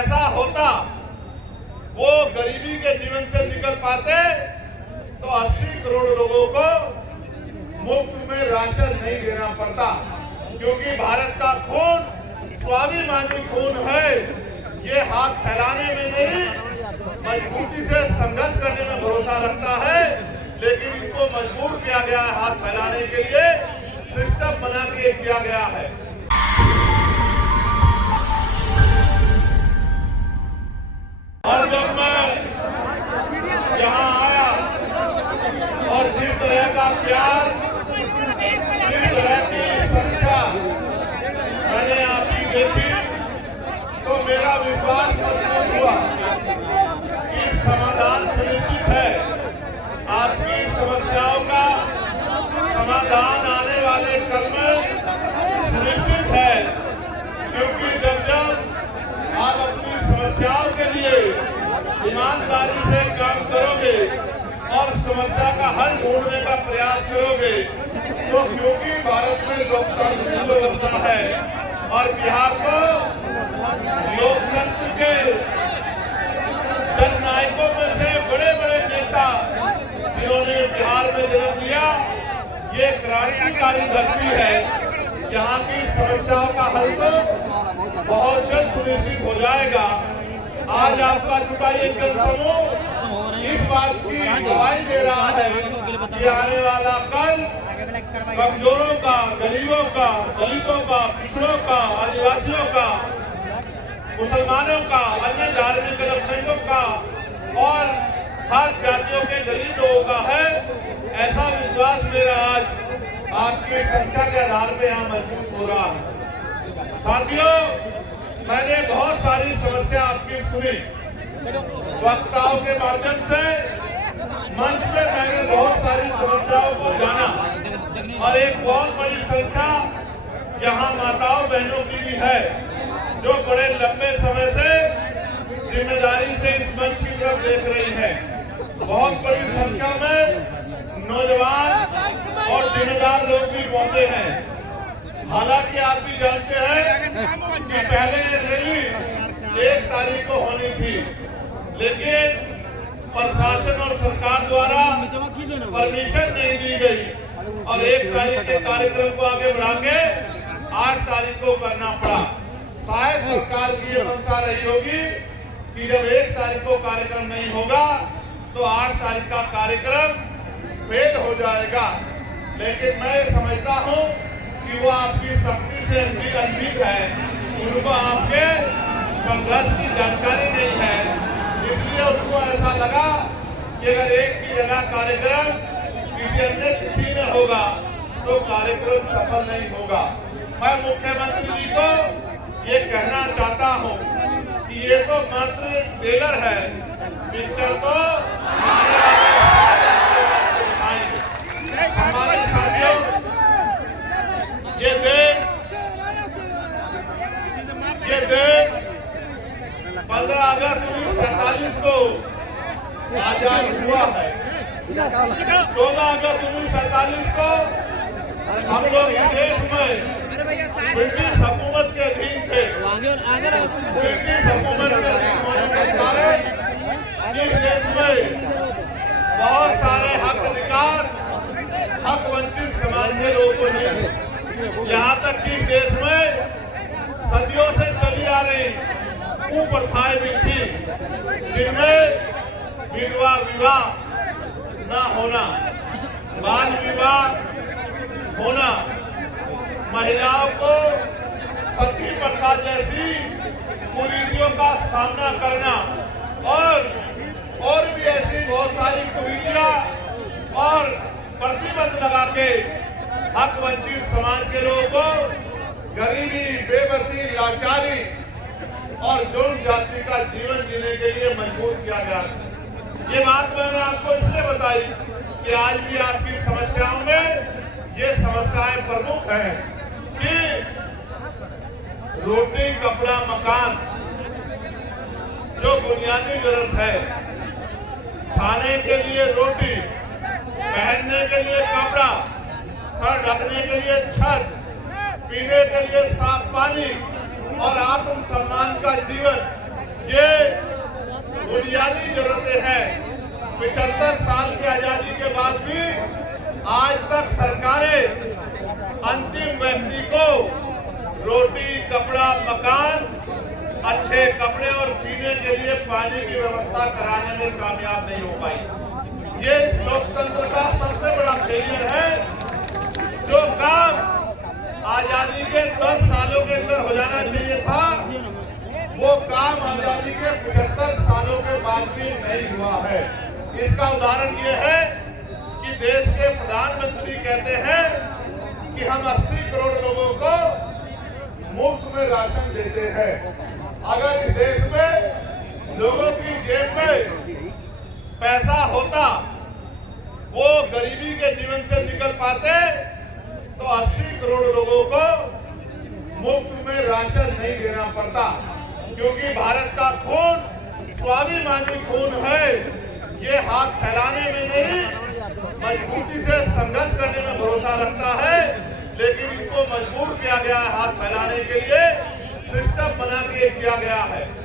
ऐसा होता, वो गरीबी के जीवन से निकल पाते तो 80 करोड़ लोगों को मुफ्त में राशन नहीं देना पड़ता। क्योंकि भारत का खून स्वाभिमानी खून है। ये हाथ फैलाने में नहीं, मजबूती से संघर्ष करने में भरोसा रखता है। लेकिन इनको मजबूर किया गया है हाथ फैलाने के लिए, सिस्टम बना के किया गया है। और जब मैं यहाँ आया और जिस तरह का प्यार, जिस तरह की संख्या मैंने आपकी देखी, तो मेरा विश्वास मजबूत हुआ कि समाधान सुनिश्चित है। आपकी समस्याओं का समाधान आने वाले कल में सुनिश्चित है। क्योंकि जब आप अपनी समस्याओं के लिए ईमानदारी से काम करोगे और समस्या का हल ढूंढने का प्रयास करोगे, तो क्योंकि भारत में लोकतांत्रिक व्यवस्था है और बिहार को लोकतंत्र के जननायकों में से बड़े बड़े नेता जिन्होंने बिहार में जन्म लिया, ये क्रांतिकारी धरती है। यहाँ की समस्याओं का हल तो बहुत जल्द सुनिश्चित हो जाएगा। आज आपका जुटा ये जनसमूह इस बात की गवाही दे रहा है कि आने वाला कल कमजोरों का, गरीबों का, दलितों का, पिछड़ों का, आदिवासियों का, मुसलमानों का, अन्य धार्मिक अल्पसंख्यकों का और हर जातियों के गरीब लोगों का है। ऐसा विश्वास मेरा आज आपकी संख्या के आधार पे यहाँ मजबूत हो रहा है। साथियों, मैंने बहुत सारी समस्या आपकी सुनी, वक्ताओं के माध्यम से मंच पे मैंने बहुत सारी समस्याओं को जाना और एक बहुत बड़ी संख्या यहाँ माताओं बहनों की भी है जो बड़े लंबे समय से जिम्मेदारी से इस मंच की तरफ देख रही है। बहुत बड़ी संख्या में नौजवान और जिम्मेदार लोग भी पहुंचे हैं। हालांकि आप भी जानते हैं कि पहले रैली 1 तारीख को होनी थी, लेकिन प्रशासन और सरकार द्वारा परमिशन नहीं दी गई और 1 तारीख के कार्यक्रम को आगे बढ़ा के 8 तारीख को करना पड़ा। शायद सरकार की ये मंशा रही होगी कि जब 1 तारीख को कार्यक्रम नहीं होगा तो 8 तारीख का कार्यक्रम फेल हो जाएगा। लेकिन मैं समझता हूँ कि वो आपकी शक्ति से अनभिज्ञ है, उनको आपके संघर्ष की जानकारी नहीं है। इसलिए उनको ऐसा लगा कि अगर एक की जगह कार्यक्रम किसी अन्य तिथि में होगा तो कार्यक्रम सफल नहीं होगा। मैं मुख्यमंत्री जी को ये कहना चाहता हूँ कि ये तो मात्र ट्रेलर है, पिक्चर तो हमारे साथियों, ये देश 15 अगस्त 1947 को आजाद हुआ है। 14 अगस्त 1947 को हम लोग इस देश में ब्रिटिश हुकूमत के अधीन थे। ब्रिटिश हुकूमत के अधीन होने के कारण इस देश में बहुत सारे हक अधिकार हक वंचित समाज के लोगों को नहीं। यहाँ तक कि देश में सदियों से चली आ रही कुप्रथाएं भी थी, जिनमें विधवा विवाह न होना, बाल विवाह होना, महिलाओं को सती प्रथा जैसी कुरीतियों का सामना करना और भी ऐसी बहुत सारी कुरीतियां और प्रतिबंध लगा के हक वंचित समाज के लोगों को गरीबी, बेबसी, लाचारी और जुल्म जाति का जीवन जीने के लिए मजबूर किया गया। ये बात मैंने आपको इसलिए बताई कि आज भी आपकी समस्याओं में ये समस्याएं प्रमुख हैं कि रोटी, कपड़ा, मकान जो बुनियादी जरूरत है, खाने के लिए रोटी, पहनने के लिए कपड़ा, सर ढकने के लिए छत, पीने के लिए साफ पानी और आत्म सम्मान का जीवन, ये बुनियादी जरूरतें हैं। 75 साल की आजादी के बाद भी आज तक सरकारें अंतिम व्यक्ति को रोटी, कपड़ा, मकान, अच्छे कपड़े और पीने के लिए पानी की व्यवस्था कराने में कामयाब नहीं हो पाई। ये इस लोकतंत्र का सबसे बड़ा फेलियर है। जो काम आजादी के 10 सालों के अंदर हो जाना चाहिए था, वो काम आजादी के 75 सालों के बाद भी नहीं हुआ है। इसका उदाहरण ये है कि देश के प्रधानमंत्री कहते हैं कि हम 80 करोड़ लोगों को मुफ्त में राशन देते हैं। अगर इस देश में लोगों की जेब में पैसा होता, वो गरीबी के जीवन से निकल पाते, तो 80 करोड़ लोगों को मुफ्त में राशन नहीं देना पड़ता। क्योंकि भारत का खून स्वाभिमानी खून है। ये हाथ फैलाने में नहीं, मजबूती से संघर्ष करने में भरोसा रखता है, लेकिन इनको मजबूर किया गया है हाथ फैलाने के लिए, सिस्टम बना के किया गया है।